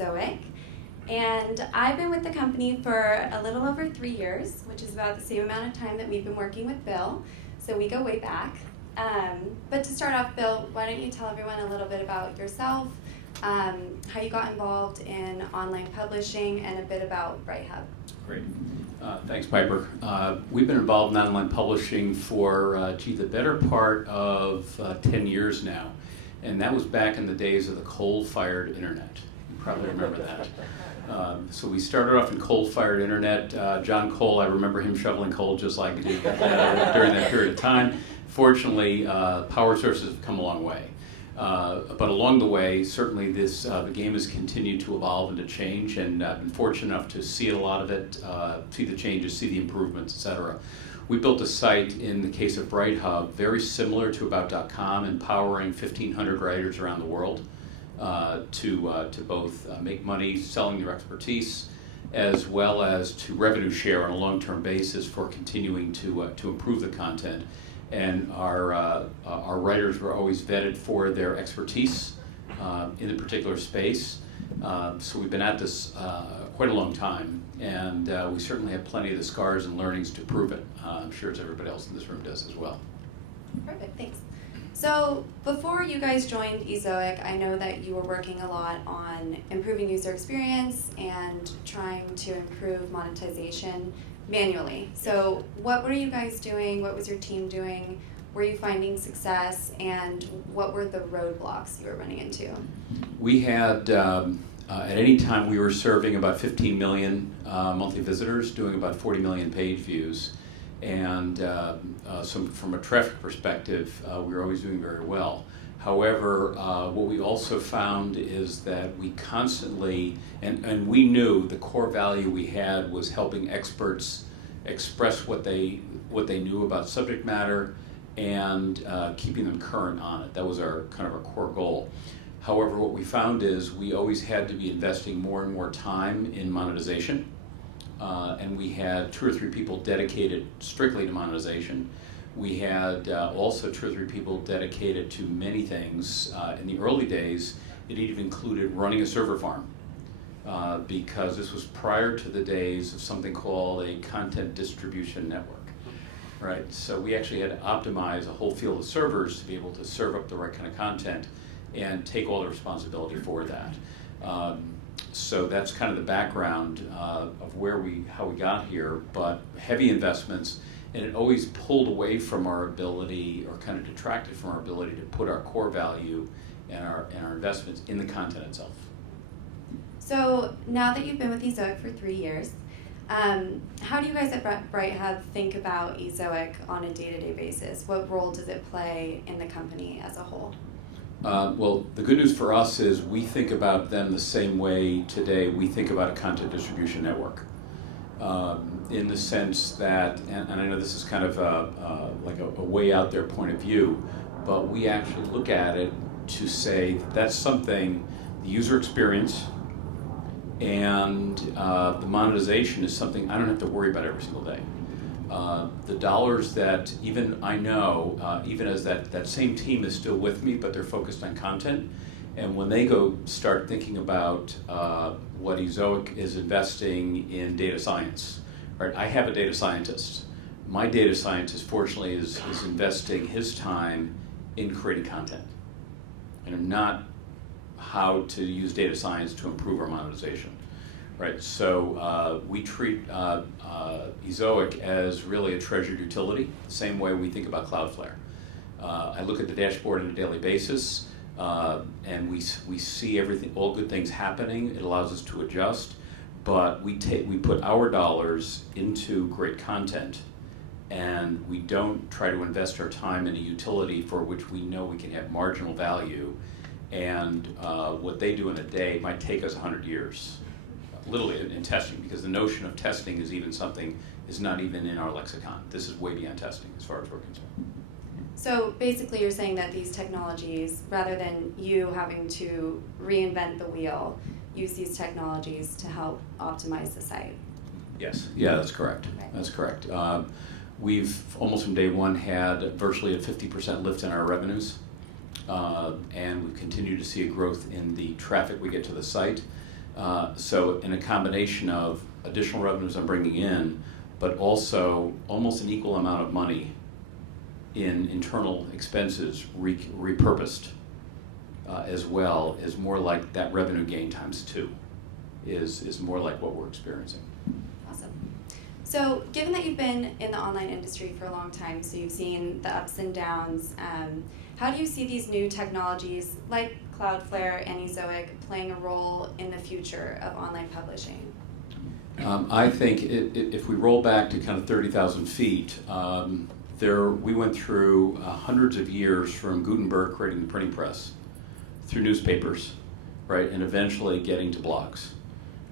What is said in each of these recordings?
Azoic. And I've been with the company for a little over 3 years, which is about the same amount of time that we've been working with Bill. So we go way back. But to start off, Bill, why don't you tell everyone a little bit about yourself, how you got involved in online publishing, and a bit about BrightHub. Great. Thanks, Piper. We've been involved in online publishing for, the better part of 10 years now. And that was back in the days of the coal-fired internet. You probably remember that. So we started off in coal-fired internet. John Cole, I remember him shoveling coal just like he did during that period of time. Fortunately, power sources have come a long way. But along the way, certainly the game has continued to evolve and to change, and I've been fortunate enough to see a lot of it, see the changes, see the improvements, etc. We built a site in the case of BrightHub very similar to About.com, empowering 1,500 writers around the world to both make money selling their expertise, as well as to revenue share on a long-term basis for continuing to improve the content. And our writers were always vetted for their expertise in the particular space. So we've been at this quite a long time, and we certainly have plenty of the scars and learnings to prove it. I'm sure as everybody else in this room does as well. Perfect, thanks. So before you guys joined Azoic, I know that you were working a lot on improving user experience and trying to improve monetization manually. So what were you guys doing? What was your team doing? Were you finding success? And what were the roadblocks you were running into? We had, at any time, we were serving about 15 million monthly visitors, doing about 40 million page views. And so from a traffic perspective, we were always doing very well. However, what we also found is that we constantly, and we knew the core value we had was helping experts express what they knew about subject matter and keeping them current on it. That was our kind of our core goal. However, what we found is we always had to be investing more and more time in monetization, and we had 2 or 3 people dedicated strictly to monetization. We had also 2 or 3 people dedicated to many things. In the early days, it even included running a server farm because this was prior to the days of something called a content distribution network, right? So we actually had to optimize a whole field of servers to be able to serve up the right kind of content and take all the responsibility for that. So that's kind of the background of how we got here, but heavy investments. And it always pulled away from our ability, or kind of detracted from our ability to put our core value and our investments in the content itself. So now that you've been with Azoic for 3 years, how do you guys at BrightHub think about Azoic on a day-to-day basis? What role does it play in the company as a whole? Well, the good news for us is we think about them the same way today we think about a content distribution network. In the sense that, and I know this is kind of like a way out there point of view, but we actually look at it to say that's something, the user experience and the monetization is something I don't have to worry about every single day. The dollars that even I know, even as that same team is still with me, but they're focused on content, and when they go start thinking about what Azoic is investing in data science, right? I have a data scientist. My data scientist, fortunately, is investing his time in creating content, and not how to use data science to improve our monetization, right? So we treat Azoic as really a treasured utility, the same way we think about Cloudflare. I look at the dashboard on a daily basis. And we see everything, all good things happening. It allows us to adjust, but we put our dollars into great content, and we don't try to invest our time in a utility for which we know we can have marginal value. And what they do in a day might take us 100 years, literally in testing, because the notion of testing is not even in our lexicon. This is way beyond testing as far as we're concerned. So basically you're saying that these technologies, rather than you having to reinvent the wheel, use these technologies to help optimize the site. Yes, yeah, that's correct. Okay. That's correct. We've almost from day one had virtually a 50% lift in our revenues, and we've continued to see a growth in the traffic we get to the site. So in a combination of additional revenues I'm bringing in, but also almost an equal amount of money in internal expenses repurposed as well, is more like that revenue gain times 2 is more like what we're experiencing. Awesome. So given that you've been in the online industry for a long time, so you've seen the ups and downs, how do you see these new technologies like Cloudflare and Azoic playing a role in the future of online publishing? I think if we roll back to kind of 30,000 feet, we went through hundreds of years from Gutenberg creating the printing press, through newspapers, right, and eventually getting to blogs,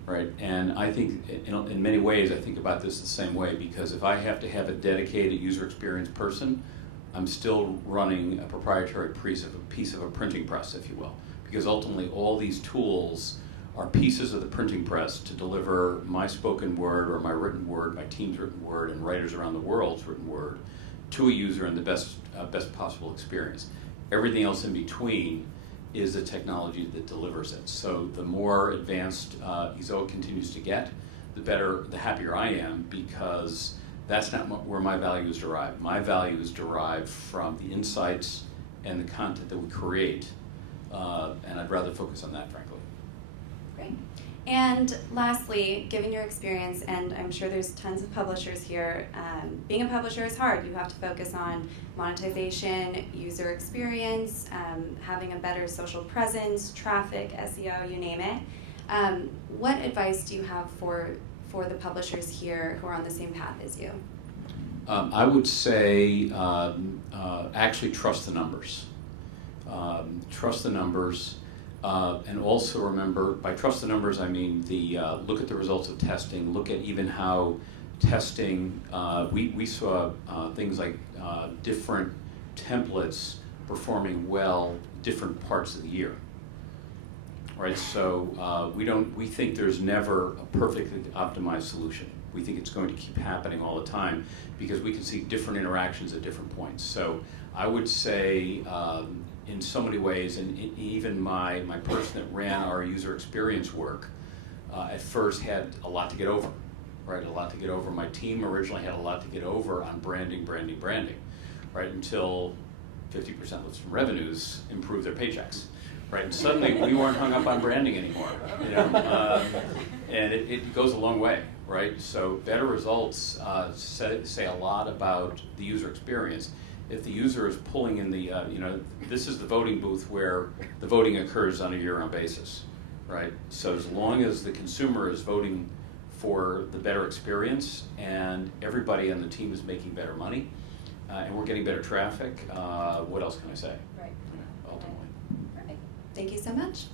right? And I think in many ways I think about this the same way, because if I have to have a dedicated user experience person, I'm still running a proprietary piece of a printing press, if you will, because ultimately all these tools are pieces of the printing press to deliver my spoken word or my written word, my team's written word, and writers around the world's written word to a user in the best possible experience. Everything else in between is the technology that delivers it. So the more advanced Azoic continues to get, the happier I am, because that's not where my value is derived. My value is derived from the insights and the content that we create, and I'd rather focus on that, frankly. Great. And lastly, given your experience, and I'm sure there's tons of publishers here, being a publisher is hard. You have to focus on monetization, user experience, having a better social presence, traffic, SEO, you name it. What advice do you have for the publishers here who are on the same path as you? I would say actually trust the numbers. Trust the numbers. And also remember, by trust the numbers, I mean look at the results of testing, look at even how testing, we saw things like different templates performing well different parts of the year, right? So we think there's never a perfectly optimized solution. We think it's going to keep happening all the time because we can see different interactions at different points. So I would say, in so many ways, and even my person that ran our user experience work at first had a lot to get over, right? A lot to get over. My team originally had a lot to get over on branding, right? Until 50% of revenues improved their paychecks, right? And suddenly we weren't hung up on branding anymore, you know? And it goes a long way, right? So better results say a lot about the user experience. If the user is pulling in the, this is the voting booth where the voting occurs on a year-round basis, right? So as long as the consumer is voting for the better experience and everybody on the team is making better money and we're getting better traffic, what else can I say? Right. Ultimately. Perfect. Thank you so much.